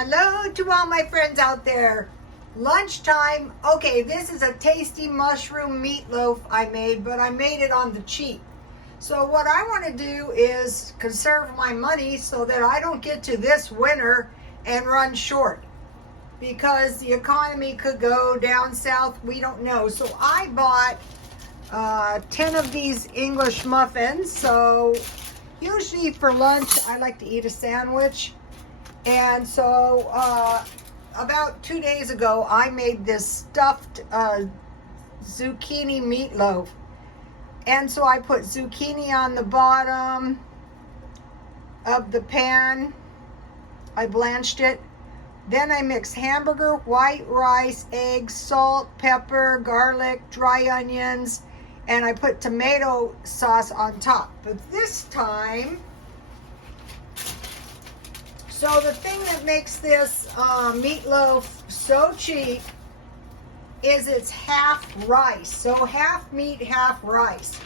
Hello to all my friends out there. Lunchtime. Okay, this is a tasty mushroom meatloaf I made, but I made it on the cheap. So what I want to do is conserve my money so that I don't get to this winter and run short, because the economy could go down south. We don't know. So I bought 10 of these English muffins. So usually for lunch I like to eat a sandwich. And so about 2 days ago I made this stuffed zucchini meatloaf. And so I put zucchini on the bottom of the pan. I blanched it. Then I mixed hamburger, white rice, eggs, salt, pepper, garlic, dry onions, and I put tomato sauce on top. But this time, so the thing that makes this meatloaf so cheap is it's half rice. So half meat, half rice.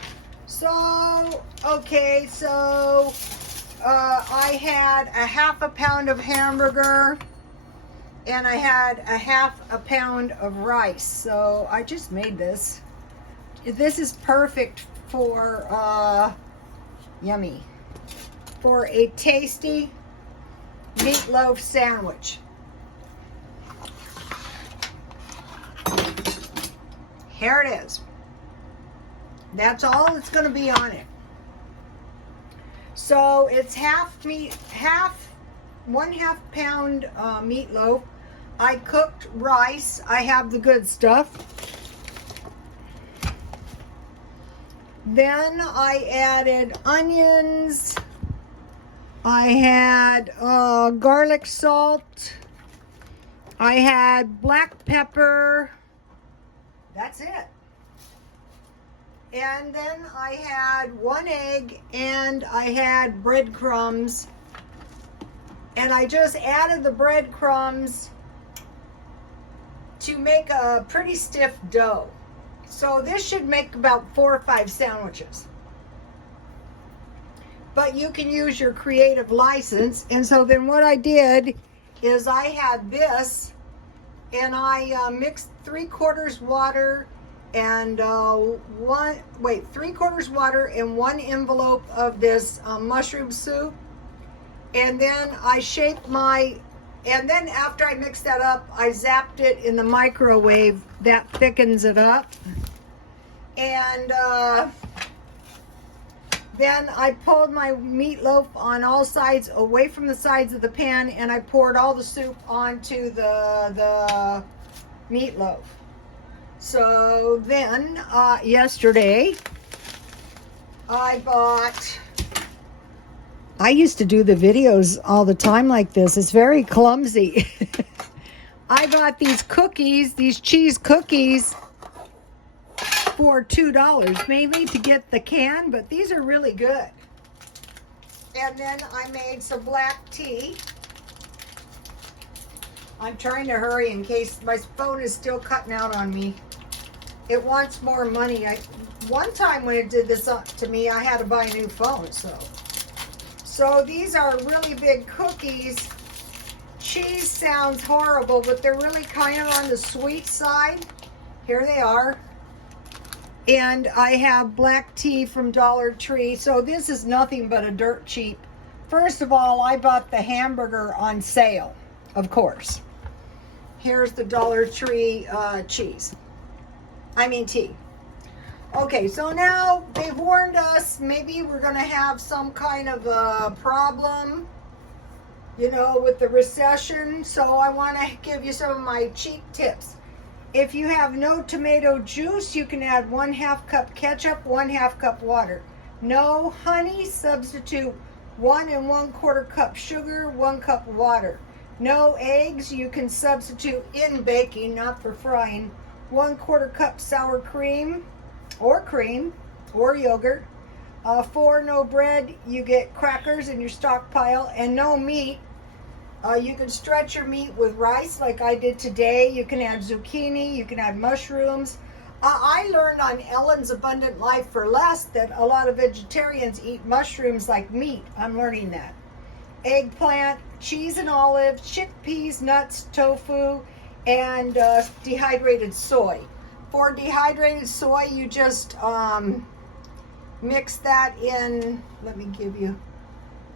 So, okay, so I had a half a pound of hamburger and I had a half a pound of rice. So I just made this. This is perfect for, yummy, for a tasty meatloaf sandwich. Here it is. That's all that's going to be on it. So it's half meat, one half pound meatloaf. I cooked rice. I have the good stuff. Then I added onions. I had garlic salt. I had black pepper. That's it. And then I had 1 egg and I had breadcrumbs. And I just added the breadcrumbs to make a pretty stiff dough. So this should make about 4 or 5 sandwiches. But you can use your creative license. And so then what I did is I had this, and I mixed 3/4 water and 3/4 water in 1 envelope of this mushroom soup. And then I shaped and then after I mixed that up, I zapped it in the microwave. That thickens it up. And then I pulled my meatloaf on all sides, away from the sides of the pan, and I poured all the soup onto the meatloaf. So then, yesterday, I used to do the videos all the time like this. It's very clumsy. I bought these cookies, these cheese cookies, for $2, mainly to get the can, but these are really good. And then I made some black tea. I'm trying to hurry in case my phone is still cutting out on me. It wants more money. One time when it did this to me, I had to buy a new phone. So these are really big cookies. Cheese sounds horrible, but they're really kind of on the sweet side. Here they are. And I have black tea from Dollar Tree. So this is nothing but a dirt cheap. First of all, I bought the hamburger on sale, of course. Here's the Dollar Tree tea. Okay, so now they've warned us maybe we're going to have some kind of a problem, with the recession. So I want to give you some of my cheap tips. If you have no tomato juice, you can add 1/2 cup ketchup, 1/2 cup water. No honey, substitute 1 1/4 cup sugar, 1 cup water. No eggs, you can substitute in baking, not for frying, 1/4 cup sour cream or yogurt. For no bread, you get crackers in your stockpile. And no meat, you can stretch your meat with rice like I did today. You can add zucchini, you can add mushrooms. I learned on Ellen's Abundant Life for Less that a lot of vegetarians eat mushrooms like meat. I'm learning that. Eggplant, cheese and olives, chickpeas, nuts, tofu, and dehydrated soy. For dehydrated soy, you just mix that in. Let me give you.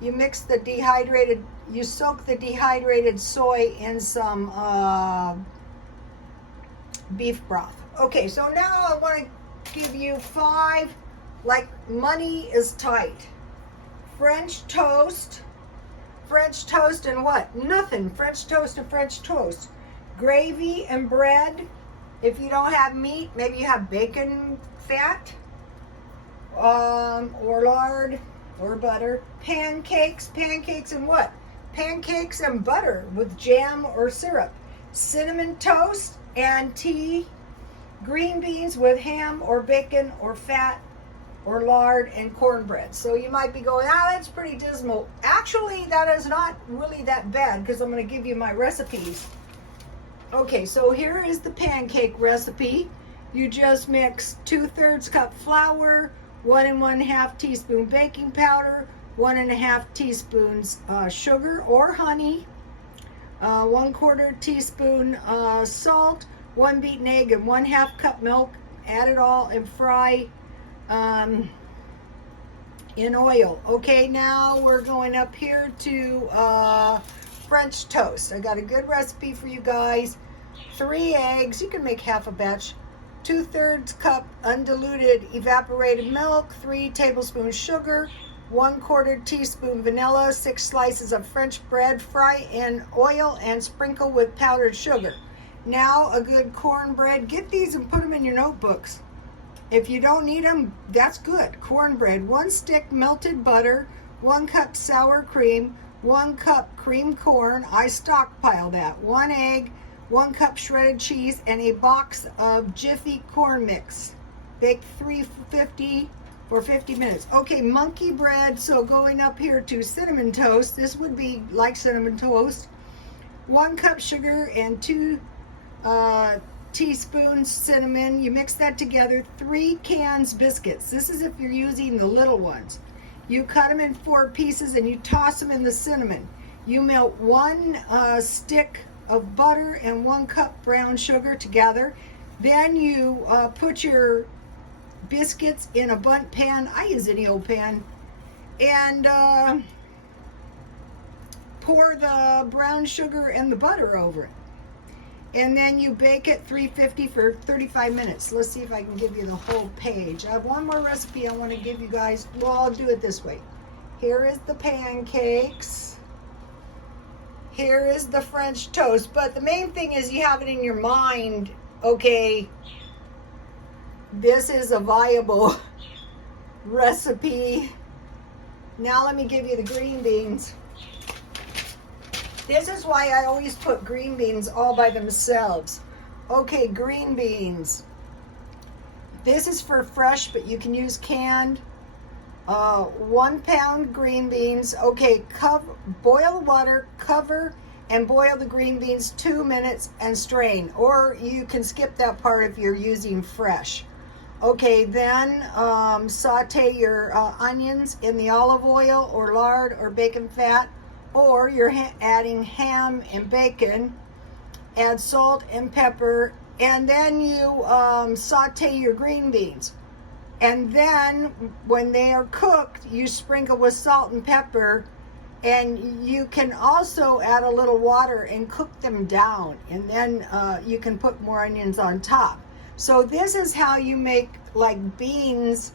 You mix the dehydrated. You soak the dehydrated soy in some beef broth. Okay, so now I want to give you 5, like money is tight. French toast and what? Nothing. French toast and French toast. Gravy and bread. If you don't have meat, maybe you have bacon fat, or lard, or butter. Pancakes and what? Pancakes and butter with jam or syrup. Cinnamon toast and tea. Green beans with ham or bacon or fat or lard and cornbread. So you might be going, that's pretty dismal. Actually, that is not really that bad because I'm going to give you my recipes. Okay, so here is the pancake recipe. You just mix 2/3 cup flour, 1 1/2 teaspoon baking powder, 1 1/2 teaspoons sugar or honey, 1/4 teaspoon salt, 1 beaten egg, and 1/2 cup milk. Add it all and fry in oil. Okay, now we're going up here to French toast. I got a good recipe for you guys. 3 eggs, you can make half a batch. 2/3 cup undiluted evaporated milk, 3 tablespoons sugar, 1/4 teaspoon vanilla, 6 slices of French bread. Fry in oil and sprinkle with powdered sugar. Now a good cornbread. Get these and put them in your notebooks. If you don't need them, that's good. Cornbread, 1 stick melted butter, 1 cup sour cream, 1 cup cream corn. I stockpile that. 1 egg, 1 cup shredded cheese, and a box of Jiffy corn mix. Bake 350 for 50 minutes. Okay, monkey bread. So going up here to cinnamon toast. This would be like cinnamon toast. 1 cup sugar and 2 teaspoons cinnamon. You mix that together. 3 cans biscuits. This is if you're using the little ones. You cut them in 4 pieces and you toss them in the cinnamon. You melt 1 stick of butter and 1 cup brown sugar together. Then you put your biscuits in a bundt pan. I use any old pan. And pour the brown sugar and the butter over it. And then you bake it 350 for 35 minutes. Let's see if I can give you the whole page. I have one more recipe I want to give you guys. Well, I'll do it this way. Here is the pancakes. Here is the French toast. But the main thing is you have it in your mind, okay, this is a viable recipe. Now let me give you the green beans. This is why I always put green beans all by themselves. Okay, green beans. This is for fresh, but you can use canned. 1 pound green beans. Okay, boil water, cover, and boil the green beans 2 minutes and strain. Or you can skip that part if you're using fresh. Okay, then saute your onions in the olive oil or lard or bacon fat. Or you're adding ham and bacon. Add salt and pepper. And then you saute your green beans. And then when they are cooked, you sprinkle with salt and pepper. And you can also add a little water and cook them down. And then you can put more onions on top. So this is how you make like beans,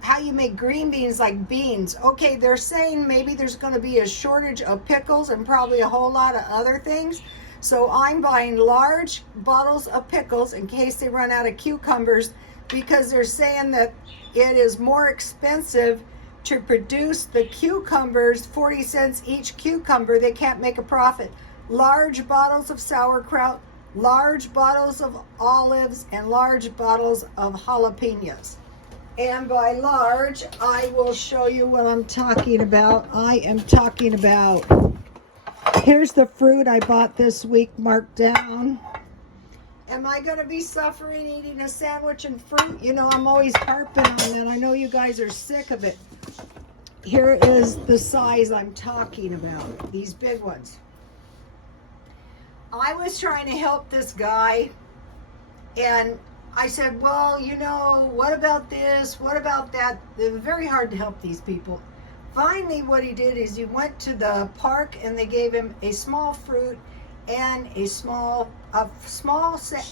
how you make green beans like beans. Okay, they're saying maybe there's going to be a shortage of pickles and probably a whole lot of other things. So I'm buying large bottles of pickles in case they run out of cucumbers, because they're saying that it is more expensive to produce the cucumbers, 40 cents each cucumber. They can't make a profit. Large bottles of sauerkraut, large bottles of olives, and large bottles of jalapenos. And by large, I will show you what I'm talking about. I am talking about, here's the fruit I bought this week marked down. Am I going to be suffering eating a sandwich and fruit? You know, I'm always harping on that. I know you guys are sick of it. here is the size I'm talking about, these big ones. I was trying to help this guy, and I said, well, you know, what about this? What about that? It was very hard to help these people. Finally, what he did is he went to the park and they gave him a small fruit and a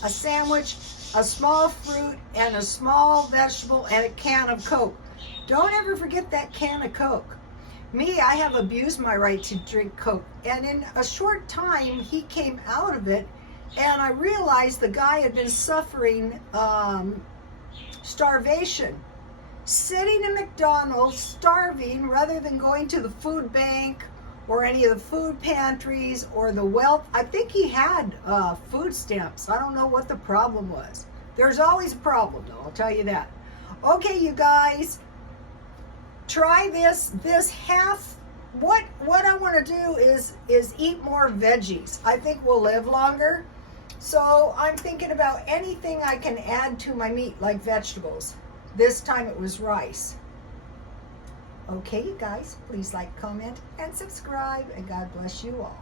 sandwich, a small fruit, and a small vegetable, and a can of Coke. Don't ever forget that can of Coke. Me, I have abused my right to drink Coke, and in a short time, he came out of it, and I realized the guy had been suffering starvation. Sitting in McDonald's, starving, rather than going to the food bank or any of the food pantries or the wealth. I think he had food stamps. I don't know what the problem was. There's always a problem, though, I'll tell you that. Okay, you guys, try this half. What I want to do is eat more veggies. I think we'll live longer. So I'm thinking about anything I can add to my meat, like vegetables. This time it was rice. Okay, you guys, please like, comment, and subscribe, and God bless you all.